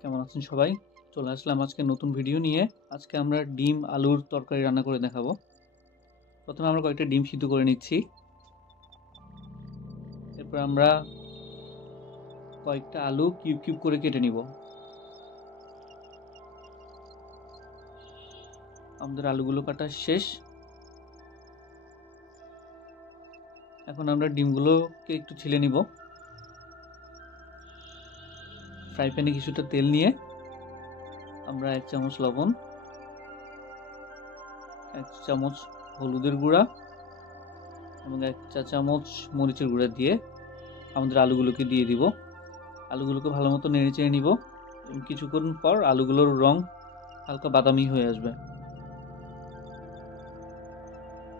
কেমন আছেন সবাই? চলে আসলাম আজকে নতুন ভিডিও নিয়ে। আজকে আমরা ডিম আলুর তরকারি রান্না করে দেখাবো। প্রথমে আমরা কয়েকটা ডিম সিদ্ধ করে নিচ্ছি। এরপর আমরা কয়েকটা আলু কিউব কিউব করে কেটে নিব। আমাদের আলুগুলো কাটা শেষ। এখন আমরা ডিমগুলোকে একটু ছিলে নিব। ফ্রাই প্যানে কিছুটা তেল নিয়ে আমরা 1 চামচ লবণ, 1 চামচ হলুদের গুঁড়া এবং 1 চা চামচ মরিচের গুঁড়া দিয়ে আমাদের আলুগুলোকে দিয়ে দিব। আলুগুলোকে ভালো মতো নেড়ে চেড়ে নিব এবং কিছুক্ষণ পর আলুগুলোর রং হালকা বাদামি হয়ে আসবে।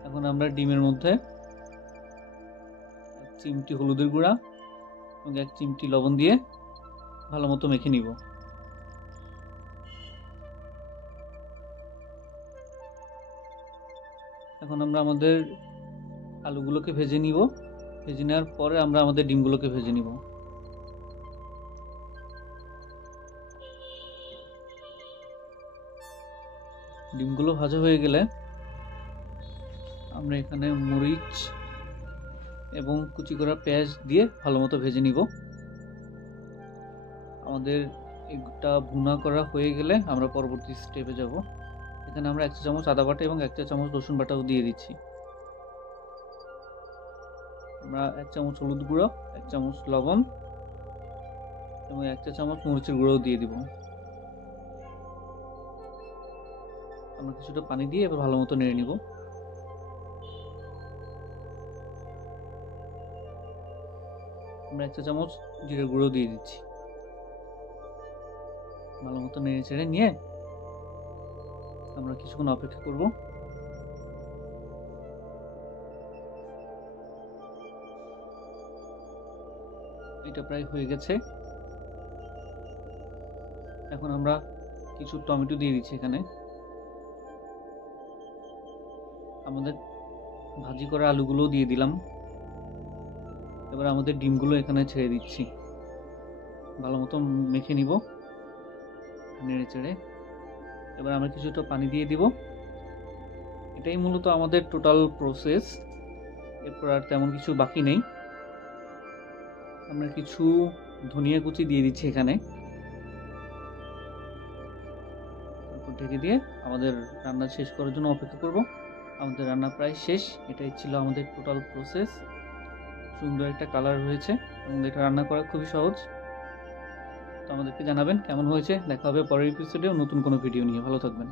এখন আমরা ডিমের মধ্যে 1 চিমটি হলুদের গুঁড়া এবং 1 চিমটি লবণ দিয়ে ভালো মতো মেখে নিব। এখন আমরা আমাদের আলুগুলোকে ভেজে নিব। ভেজে নেওয়ার পরে আমরা আমাদের ডিমগুলোকে ভেজে নিব। ডিমগুলো ভাজা হয়ে গেলে আমরা এখানে মরিচ এবং কুচি করা পেঁয়াজ দিয়ে ভালো মতো ভেজে নিব। আমাদের এটা ভুনা করা হয়ে গেলে আমরা পরবর্তী স্টেপে যাব। এখানে আমরা 1 চা চামচ আদা বাটা এবং 1 চা চামচ রসুন বাটাও দিয়ে দিচ্ছি। আমরা 1 চামচ হলুদ গুঁড়ো, 1 চামচ লবণ এবং 1 চা চামচ মরিচের গুঁড়োও দিয়ে দিব। আমরা কিছুটা পানি দিয়ে এবার ভালো মতো নেড়ে নিব। আমরা 1 চা চামচ জিরের গুঁড়ো দিয়ে দিচ্ছি। ভালো মতো নেড়ে চেড়ে নিয়ে আমরা কিছুক্ষণ অপেক্ষা করব। এটা প্রায় হয়ে গেছে। এখন আমরা কিছু টমেটো দিয়ে দিচ্ছি এখানে। আমাদের ভাজি করা আলুগুলো দিয়ে দিলাম। এবার আমাদের ডিমগুলো এখানে ছেড়ে দিচ্ছি। ভালো মতো মেখে নিব নেড়ে চেড়ে। এবার আমরা কিছুটা পানি দিয়ে দিব। এটাই মূলত আমাদের টোটাল প্রসেস। এরপর আর তেমন কিছু বাকি নেই। আমরা কিছু ধনিয়া কুচি দিয়ে দিচ্ছি এখানে। তারপর ঢেকে দিয়ে আমাদের রান্না শেষ করার জন্য অপেক্ষা করব। আমাদের রান্না প্রায় শেষ। এটাই ছিল আমাদের টোটাল প্রসেস। সুন্দর একটা কালার হয়েছে এবং এটা রান্না করা খুবই সহজ। তো আমাদেরকে জানাবেন কেমন হয়েছে। দেখা হবে পরের এপিসোডে নতুন কোনো ভিডিও নিয়ে। ভালো থাকবেন।